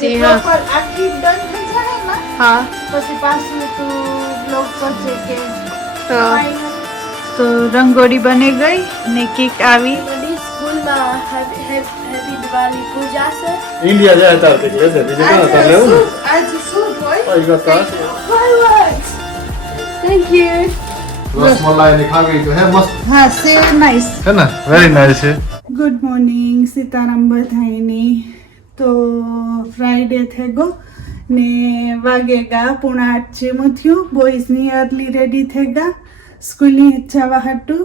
जी हाँ हाँ तो रंगोली बने गई ने केक आवी स्कूल में हैप्पी दिवाली पूजा से इंडिया जाए तार के ले दे बीजे का तार ले आज सूट होय आई got that thank you rasmalai ने खा गई तो है मस्त हाँ सेव नाइस है ना वेरी नाइस है गुड मॉर्निंग सीताराम बधाईनी तो फ्राइडे थे गो ने वागेगा 7:30 જેવું થયું બોયઝ ની અર્લી રેડી થેગા સ્કૂલ ની જવા હાટુ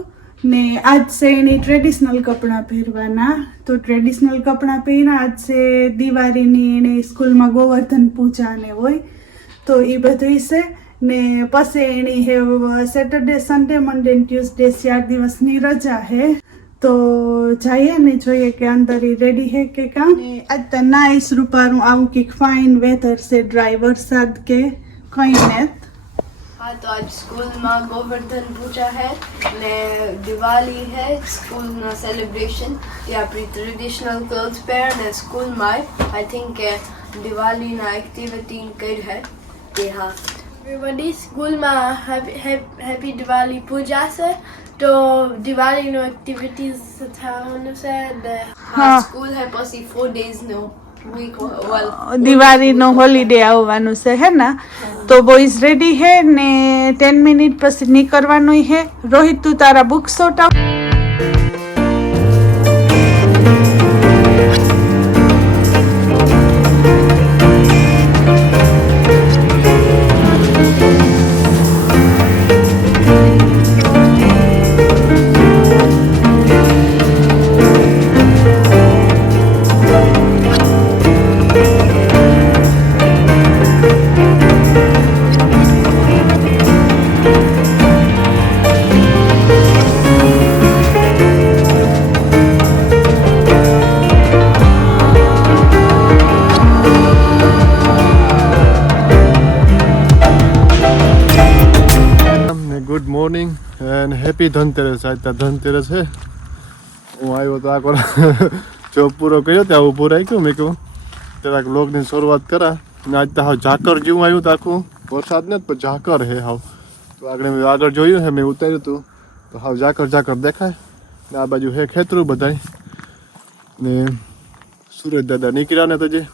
ને આજ से એની ટ્રેડિશનલ કપડા પહેરવાના તો ટ્રેડિશનલ કપડા પહેર્યા આજ से દિવાળી ની એને સ્કૂલ માં ગોવર્ધન પૂજા ને હોય તો એ બધું છે ને પછી એની હે સેટરડે સન્ડે મંડે ટ્યુઝડે 4 દિવસની રજા હે तो जाइए ने જોઈએ કે અંદર ही रेडी है के काम आज तो नाइस रूपारू आऊं कि फाइन वेदर से ड्राइवर साथ के कहीं ने हाँ तो आज स्कूल में गोवर्धन पूजा है ने दिवाली है स्कूल में सेलिब्रेशन या अपनी ट्रेडिशनल क्लोथ्स पहन ने स्कूल में आई थिंक दिवाली ना एक्टिविटी कर है ये हाँ एवरीबॉडी स्कूल में हैप्पी दिवाली पूजा से तो दिवाली नो एक्टिविटीज थाने से हाँ स्कूल है પછી 4 days નો વીક વેલ દિવાળી નો હોલિડે આવવાનું છે હે ના તો બોયઝ રેડી હે ને 10 મિનિટ પછી નીકળવાનું હે રોહિત તું તારા book sold out good morning and happy Dhanteras आज तो धनतेरस है હું આવ્યો તો આ કોરા જોબ પૂરો કર્યો ત્યાં ઊભો રહી ગયો મેં કહ્યું જરાક વ્લોગની શરૂઆત કરા ને આજ તો હાવ ઝાકર જેવું આવ્યું તો આખું વરસાદ ને પણ ઝાકર હે હાવ તો આગળ જોયું છે મેં ઉતાર્યું હતું તો હાવ ઝાકર દેખાય ને આ બાજુ હે ખેતરું બધાય ને સુરજ દાદા નીકળ્યા ને તો જે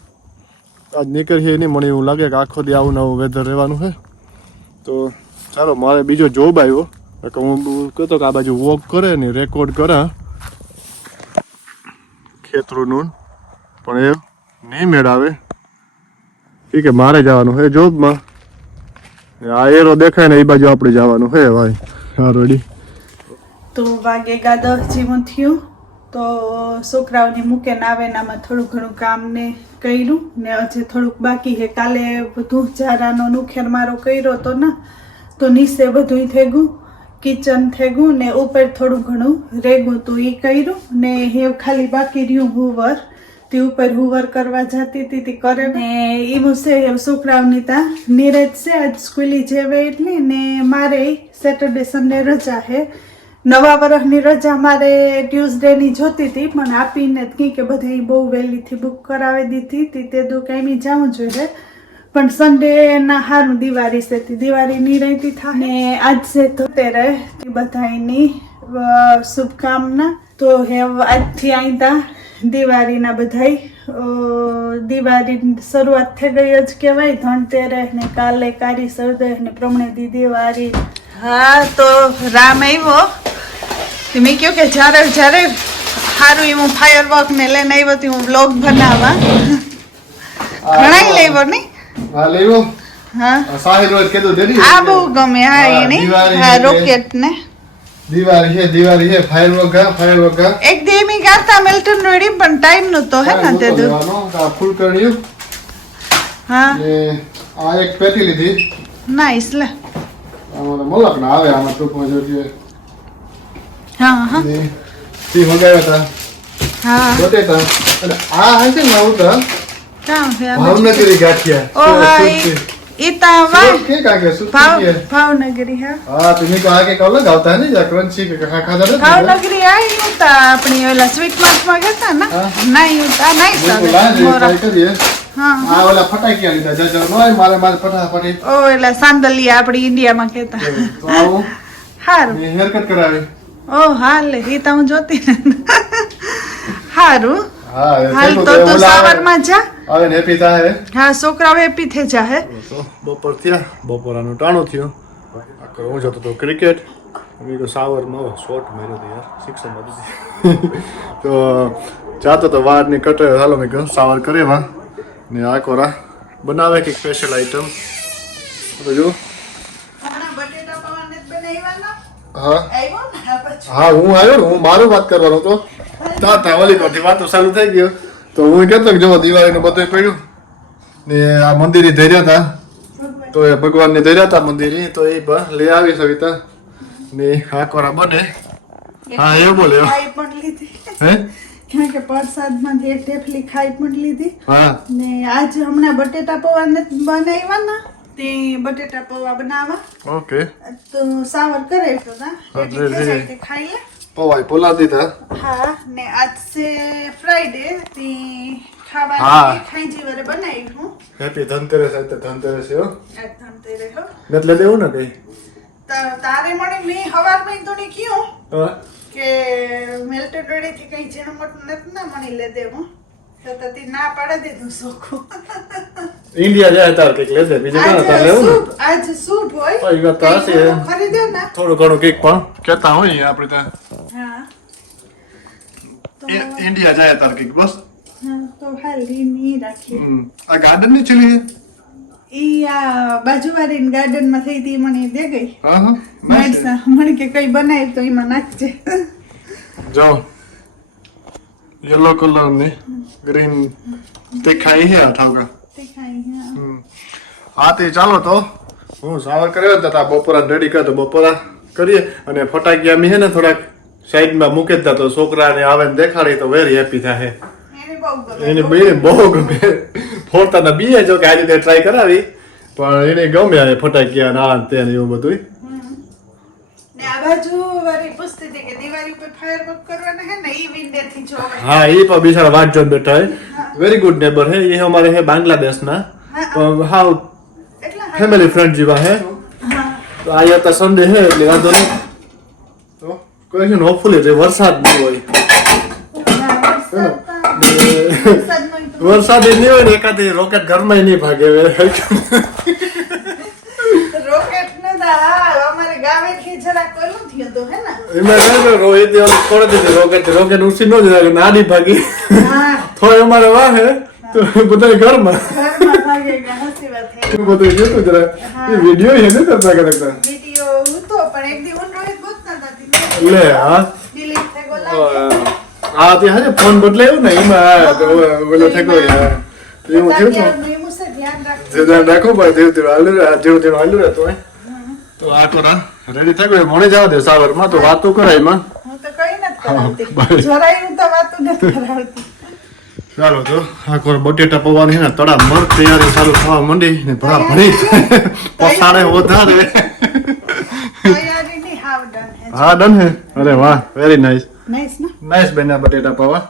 આજ નીકળીએ નહીં મને એવું લાગે કે આખો દી આવું નવું વેધર રહેવાનું છે તો ચાલો મારે બીજો જોબ આવ્યો કે હું કહેતો કે આ બાજુ વોક કરે ને રેકોર્ડ કરે ખેતરોનું પણ એ નહીં મેળાવે ઠીક છે મારે જવાનું છે જોબમાં આ એરો દેખાય ને એ બાજુ આપણે જવાનું છે ભાઈ હા રેડી તો વાગેગા 10 જેવું થયું તો છોકરાઓને મૂકીને આવે નામાં થોડું ઘણું કામ ને કર્યું ને હજી થોડુંક બાકી છે કાલે બધું ચારાનો નુખેર મારો કર્યો તો ના તો નીચે બધું થેગું કિચન થેગું ને ઉપર થોડું ઘણું રેગું તો એ કર્યું ને હે ખાલી બાકી રહ્યું હુવર તે ઉપર હુવર કરવા જતી હતી કરે ને એવું છે છોકરાઓની તા નીરજ છે આજ સ્કૂલી જેવે એટલી ને મારે સેટરડે સન્ડે રજા હે નવા વર્ષની રજા મારે ટ્યુઝડેની જોતી હતી પણ આપીને જ કે બધા બહુ વહેલીથી બુક કરાવી દીધી તે દુ કાંઈ જાઉં જોઈએ પણ સન્ડે ના હારું દિવાળી છે દિવાળી ની રહેતી થાય ને આજ છે તો તેરે બધાની શુભકામના તો હે આજથી આઈતા દિવાળીના બધાય દિવાળી શરૂઆત થઈ ગઈ જ કહેવાય ધનતેરસ ને કાલે કારી સરદેશ ને પ્રમણે દી દિવાળી હા તો રામ આવ્યો મેં કહ્યું કે જ્યારે સારું એવું ફાયર વર્ક ને લઈને આવ્યો હતી હું બ્લોગ બનાવવા ઘણા લેવો નહીં હા લેવો હા સાહિલ રોજ કીધું દેડી આ બહુ ગમે હા એને હા રોકેટ ને દિવાળી છે ફાયરવર્ક એક દેમી ગાતા મિલ્ટન રેડી પણ ટાઈમ નો તો હે ને તે દો ફૂલ કર્યું હા ને આ એક પેટી લીધી નાઈસ લે આમાં મલક ના આવે આમાં ટૂંકમાં જોઈએ હા હા ને તી મંગાવ્યા હતા હા બટેટા અને આ હશે ને આવતા કામ છે ભાવનગરી ગાંઠિયા ઓ હાય इता वा के काके सुती है भावनगरी है हां तुम्हें को आगे कॉल लगाता है नहीं जा क्रंची के खाधा ना भावनगरी आई होता अपनी वाला स्वीट मार्ट में गया था ना नहीं होता नहीं था ट्राई करिए હા આ ઓલા ફટાકિયા લીધા જજો નો મારે ફટાફટ ઓ એટલે સાંદલિયા આપણી ઇન્ડિયામાં કહેતા તો આવું હારું હેરકટ કરાવી ઓ હાલે એ તો હું જોતી ને હારું હા હાલ તો સવારમાં જા હવે હેપી થાય હા છોકરાઓ હેપી થઈ જાહે તો બપોર થયા બપોરાનું ટાણું થયું હું જતો તો ક્રિકેટ મેં તો સાવરમાં શોર્ટ માર્યો હતો યાર શિક્ષણમાં તો જાતો તો વારની કટે હાલો મેં કહ્યું સાવર કરેવા ને આ કોરા બનાવે કંઈક સ્પેશિયલ આઈટમ તો જો હા હા હું આવ્યો ને હું મારું વાત કરવાનો તો તા ઓલી પરથી વાતો ચાલુ થઈ ગયો તો હું કહેતો કે જો દિવાળીનું બધું પડ્યું ને આ મંદિરે ધર્યા હતા તો એ ભગવાનને ધર્યા હતા મંદિરે તો એ લઈ આવી સવિતા ને આકોરા બને હા એવું બોલે ખાઈ પણ લીધી હે ક્યાં કે પ્રસાદમાંથી એક ઢેફલી ખાઈ પણ લીધી હા ને આજ હમણાં બટેટા પૌવા નથી બનાવ્યા તે બટેટા પૌવા બનાવવા ઓકે તો સાવર કરાવ્યો હતા હા, તે ખાઈ લે પવાય પોલા દીધા હા ને આજ છે ફ્રાઈડે તે હા. ખાવાની ખાઈજી વારે બનાવ્યું હેપી ધનતેરસ આજ તો ધનતેરસ છે હો આજ ધનતેરસ હો એટલે દેવું ને કઈ તારે મને મેં હવારમાં તો ની કીધું હા કે મેલ્ટેડ રેડી થી કઈ ઝીણું મોટું નથી ના મણી લે દેવું તો તે ના પાડે દીધું સોખું ઇન્ડિયા જાય તાર કઈક લેજે બીજું કાંઈ તાર લેવું ને આજ સૂપ હોય હા, એ વાત તો કંઈ હશે. થોડું ખરીદે ને થોડું ઘણું કઈક પણ કેતા હોય આપણે ત્યાં હા તો ઇન્ડિયા જાય તાર કઈક બસ હા, તો હાલ ઈ રાખીએ આ ગાર્ડન ની ચલી ઈ આ બાજુવાળી ગાર્ડન માં થઈ હતી મને દે ગઈ હા હા માણસા મને કે કઈ બનાવી તો એમાં નાખજે જો યલો કલર ની ગ્રીન તે ખાઈ હે ઠાવકા તે ખાઈ હા હા તે ચાલો તો હું સાવર કર્યો તો તા બપોરા રેડી કર્યો તો બપોરા કરીએ અને ફટાકિયા મી હે ને થોડાક સાઈડમાં મૂકી દેતા તો છોકરાને આવે ને દેખાડી તો વેરી હેપી થાય એને બહુ ગમે એને બેને બહુ ગમે ફોડતા બીએ જો કે આજે તે ટ્રાય કરાવી પણ એને ગમે આ ફટાકિયા ને આ ને તે ને એવું બધું ને આ બાજુ વાળી પૂછતી હતી કે દિવાળી ઉપર ફાયરવર્ક કરવાના હે ને ઈ વિન્ડે થી જોવે हाँ ये पर बिचारा वाट जोन बैठा है वेरी गुड नेबर है ये हमारे है बांग्लादेश ना हाँ એટલા फैमिली फ्रेंड जीवा है હા तो आया था संडे है એટલે વાંધો નહીં તો કોઈ છે હોપફુલી જે વરસાદ નહીં હોય વરસાદ એ નહીં હોય ને એકાદી રોકેટ ઘરમાં નહીં ભાગે રોકેટ નતા અમારે ગામેથી જરાક પેલું થયું હતું હે ને એમાં રોહિત છોડી દીધી રોકેટ ઉસી ન જાય નાની ભાગી હા થોડી અમારે વાહે તો બધા ઘરમાં ઘરમાં ભાગે ગયા હસી વાત હે બધું જોતું જરા એ વિડીયો છે ને કરતા કરતા વિડિયો ઉતો પણ એક દી રોહિત બોલતા નથી લે હા ડિલીટ થઈ ગયો હા તે હાજે ફોન બદલાયો ને એમાં ઓલો થકો યાર એવું થયું ને મેં મુસે ધ્યાન રાખજો ધ્યાન રાખો ભાઈ દેવ દેવ હાલ્યું રહેતો હોય તો આ કોરા રેડી થઈ ગયો મોડે જવા દે સાવરમાં તો વાતો કરાય માં હું તો કઈ નથી કરાવતી જરાય હું તો વાતું નથી કરાવતી ચાલો તો આ કોર બટેટા પૌવાની ને તડા મર તૈયારી ચાલુ થવા માંડી ને ભરા ભરી પસાડે વધારે તૈયારી ની હાવ ડન હે હા ડન હે અરે વાહ વેરી નાઇસ નાઈસ ને નાઇસ બેના બટેટા પૌવા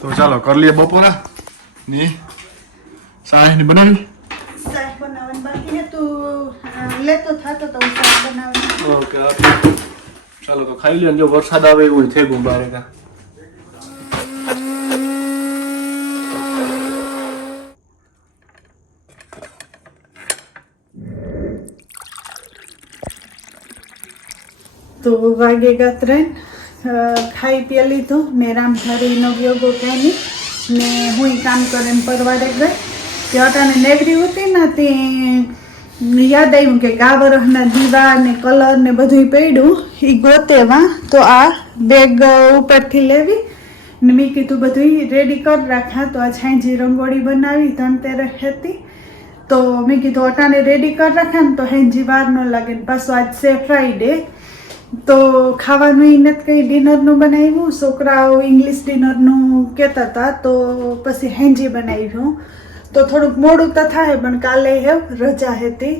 તો ચાલો કરી લઈએ બપોરા ની સાહ ની બનાવી શાક બનાવવાનું બાકી હે તું લેતો થાતો તો હું શાક બનાવવાનું ઓકે ચાલો તો ખાઈ લ્યો ને જો વરસાદ આવે એવું થઈ ગયું બારે કા તો વાગેગા 3 ખાઈ પી લીધું ને રામધારીનો યોગો કઈ ને હું કામ કરીને પરવાડે ગઈ તે અટાને નેવરી હતી ને તે યાદ આવ્યું કે ગાવરના દીવા ને કલર ને બધું પડ્યું એ ગોતેવા તો આ બેગ ઉપરથી લેવી ને મેં કીધું બધું રેડી કરી રાખા તો આ છાંયજી રંગોળી બનાવી ધનતેરસ હતી તો મેં કીધું અટાને રેડી કરી રાખા ને તો હેંજી વાર ન લાગે ને પાછું આજ છે ફ્રાઈડે તો ખાવાનું એ નથી કંઈ ડિનરનું બનાવ્યું છોકરાઓ ઇંગ્લિશ ડિનરનું કહેતા હતા તો પછી હેંજી બનાવ્યું તો થોડુંક મોડું તો થાય પણ કાલે હે રજા હતી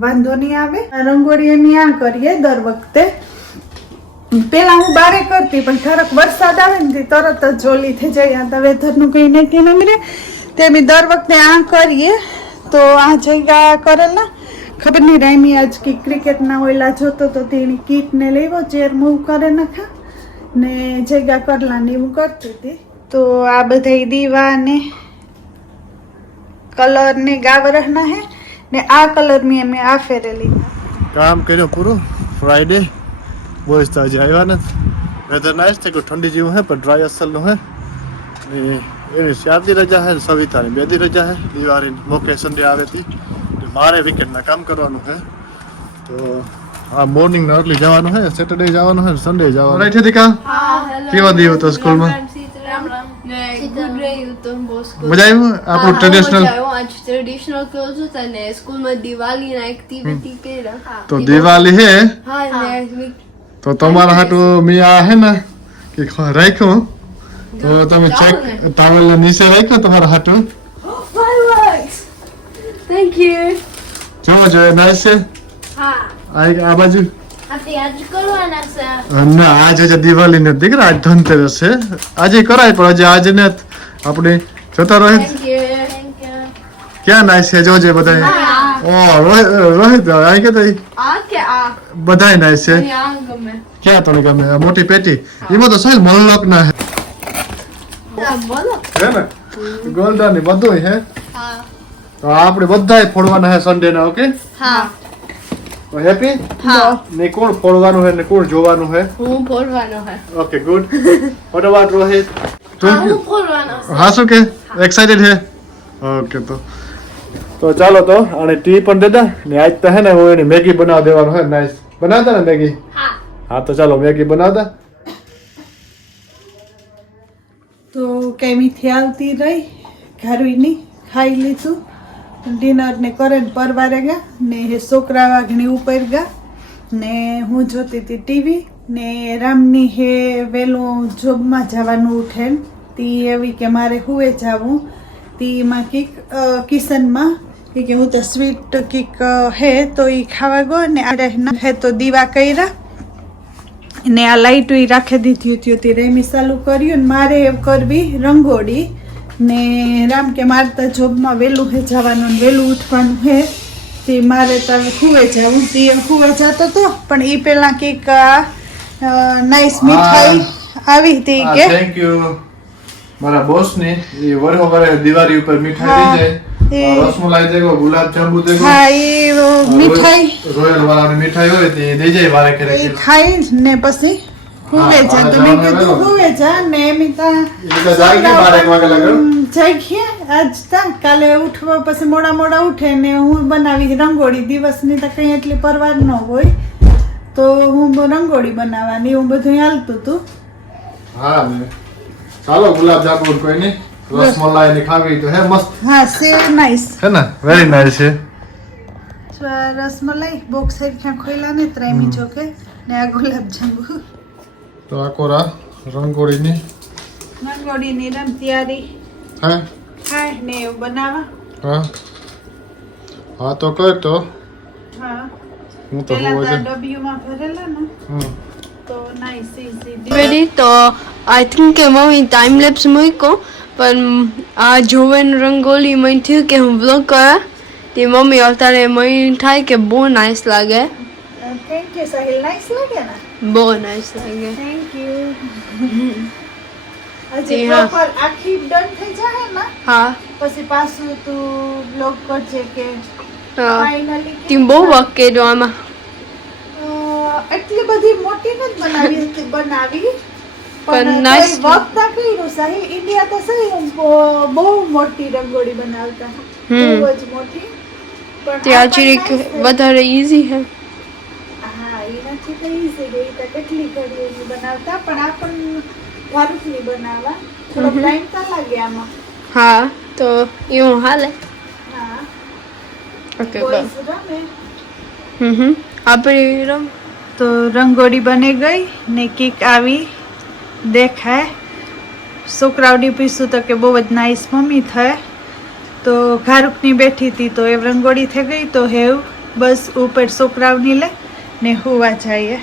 વાંધો નહીં આવે રંગોળી એની આ કરીએ દર વખતે પેલા હું બારે કરતી પણ થોડોક વરસાદ આવે ને તરત જ જોલી થઈ જાય આ વેધરનું કંઈ નથી ને તે અમે દર વખતે આ કરીએ તો આ જગ્યા કરેલા ખબર નહીં રાયમી આજ કે ક્રિકેટના ઓયલા જોતો તો તેની કીટને લેવો ચેર મૂવ કરે નખા ને જગ્યા કરલા ને એવું કરતી હતી. તો આ બધા દીવા ને કલર ને ગાવરના હે ને આ કલર મેં અમે આ ફેરેલી કામ કર્યો પૂરું. ફ્રાઈડે બોયસ તો હજી આવ્યા નથી. વેધર નાઇસ છે, કોઈ ઠંડી જેવું હે પણ ડ્રાય અસલનું હે. ને એની 4 દી રજા હે, સવિતાની 2 દી રજા હે. દિવાળીની મોકે સન્ડે આવે હતી. મારે વીકેન્ડના કામ કરવાનું છે તો આ મોર્નિંગ અર્લી જવાનું છે, સેટરડે જવાનું છે, સન્ડે જવાનું. રાઈટ હે દીકા? કેવા દી હતો સ્કૂલમાં? મજા આવી? આપણું ટ્રેડિશનલ ટ્રેડિશનલ ક્લોથ્સ હતા ને સ્કૂલમાં દિવાળીના એક્ટિવિટી કર્યા. તો દિવાળી હે હા ને તો તમારા હાટું મેં આ હે ને કે રાખ્યું તો તમે ચેક તાવલ નીચે રાખ્યો તમારા હાટું. Thank you. જોવો જોઈએ નાઈસ છે. હા આ બાજુ આપણે આજ કરવાના છે. ના આજે છે દિવાળી ને દીકરા, આજ ધનતેરસ છે. આજે કરાય પણ આજે આજે ને આપણે જોતા Rohit thank you. Thank you. ક્યાં નાઈસ છે જોજે બધા. ઓ રોહિત આ કે તઈ આ કે આ બધાય નાઈસ છે. મને આ ગમે. ક્યાં તને ગમે આ મોટી પેટી? એમાં તો સાહેબ મનલોક ના હે બોલો. હે ને ગોલ્ડન ને બધું હે. હા તો આપણે બધાય ફોડવાના હે સન્ડે ના. ઓકે હા તો હેપી? હા ને કોણ ફોડવાનું હે ને કોણ જોવાનું હે? હું ફોડવાનો હે. Okay good. What about Rohit? હું ફોડવાનો છે. હા શું કે એક્સાઇટેડ હે? ઓકે તો ચાલો તો આને ટી પણ દેતા ને આજ તો હે ને હું એની મેગી બનાવી દેવાનું હે. નાઈસ બનાવતા ને મેગી? હા હા તો ચાલો મેગી બનાવતા. તો કેમીથી આવતી રહી ઘારુઈની ખાઈ લીધું ડિનર ને કરે પરવારે ગયા ને છોકરા વાઘણી ઉપર ગયા ને હું જોતી હતી ટીવી ને રામની હે વહેલું જોબમાં જવાનું ઉઠે તી એવી કે મારે હુએ જવું તીમાં કીક કિચનમાં કે હું તો સ્વીટ કીક હે તો એ ખાવા ગયો ને આ હે તો દીવા કર્યા ને આ લાઈટ રાખી દીધી હતી રેમી ચાલુ કર્યું ને મારે એમ કરવી રંગોળી ને રામ કે મારે તો જોબમાં વહેલું હે જવાનું ને વહેલું ઉઠવાનું હે તે મારે તો ખુવે જવું તે ખુવે જતો હતો પણ એ પહેલાં કંઈક નાઈસ મીઠાઈ આવી હતી કે થેન્ક યુ મારા બોસ ને એ વરહો વરે દિવાળી ઉપર મીઠાઈ દે જાય. રસમલાઈ દેગો, ગુલાબ જાંબુ દેગો. હા એ મીઠાઈ રોયલ વાળાની મીઠાઈ હોય તે દઈ જાય વારે કરે. એ ખાઈ ને પછી હુવે જા તો મેં કીધું હુવે જા ને એમ જાગીએ આજ તા કાલે ઉઠવા પછી મોડા ઉઠે ને હું બનાવી રંગોળી દિવસની તો કઈ એટલી પરવાર ન હોય તો હું રંગોળી બનાવવાની એવું બધું હાલતું હતું. હા ને ચાલો ગુલાબ જાંબુ કોઈ નહીં રસમલાઈ ની ખાવી તો હે મસ્ત. હા સેવ નાઈસ હે ને વેરી નાઈસ છે. રસમલાઈ બોક્સ ક્યાં ખોઈલા ને ત્રેમી જોકે ને આ ગુલાબ જાંબુ તો આ કોરા રંગોળીની રંગોળીની રમ તૈયારી હે ખાય ને એવું બનાવવા. હા હા તો કર તો હા હું તો પેલા હોવો તો છે. ડબ્બીઓમાં ભરેલા ને તો નાઈસ ઈઝી રેડી તો આઈ થિંક કે મમ્મી ટાઈમ લેપ્સ મૂક્યો પણ આ જોવેન રંગોલી મને થયું કે હું બ્લોગ કરા તે મમ્મી અત્યારે મને થાય કે બહુ નાઇસ લાગે. થેન્ક યુ સાહિલ નાઈસ લાગે ને બહુ નાઇસ લાગે. થેન્ક યુ હજી જી હા. પ્રોપર આખી ડન થઈ જાય ને હા પછી પાછું તું બ્લોગ કરજે કે હા ફાઇનલી તી બહુ વર્ક કર્યો આમાં. એટલી બધી મોટી નથી બનાવી પણ પણ nice. વખત કર્યું સાહિલ ઇન્ડિયા તો સહી બહુ મોટી રંગોળી બનાવતા બહુ જ મોટી પણ તે actually વધારે ઈઝી છે. હા એ નથી તો easy ગઈ તો કેટલી ઘડી એની બનાવતા પણ આપણને ઘરથી બનાવવા થોડો ટાઈમ તો લાગે આમાં. હા તો એવું હાલે. હા ઓકે boys રમે. આપણે રમ તો રંગોળી બની ગઈ ને કેક આવી દેખાય છોકરાઓની પીસું તો કે બહુ જ નાઈસ મમ્મી થાય તો ઘારુકની બેઠી હતી તો એ રંગોળી થઈ ગઈ તો હેવ બસ ઉપર છોકરાઓની લે ને હોવા જઈએ.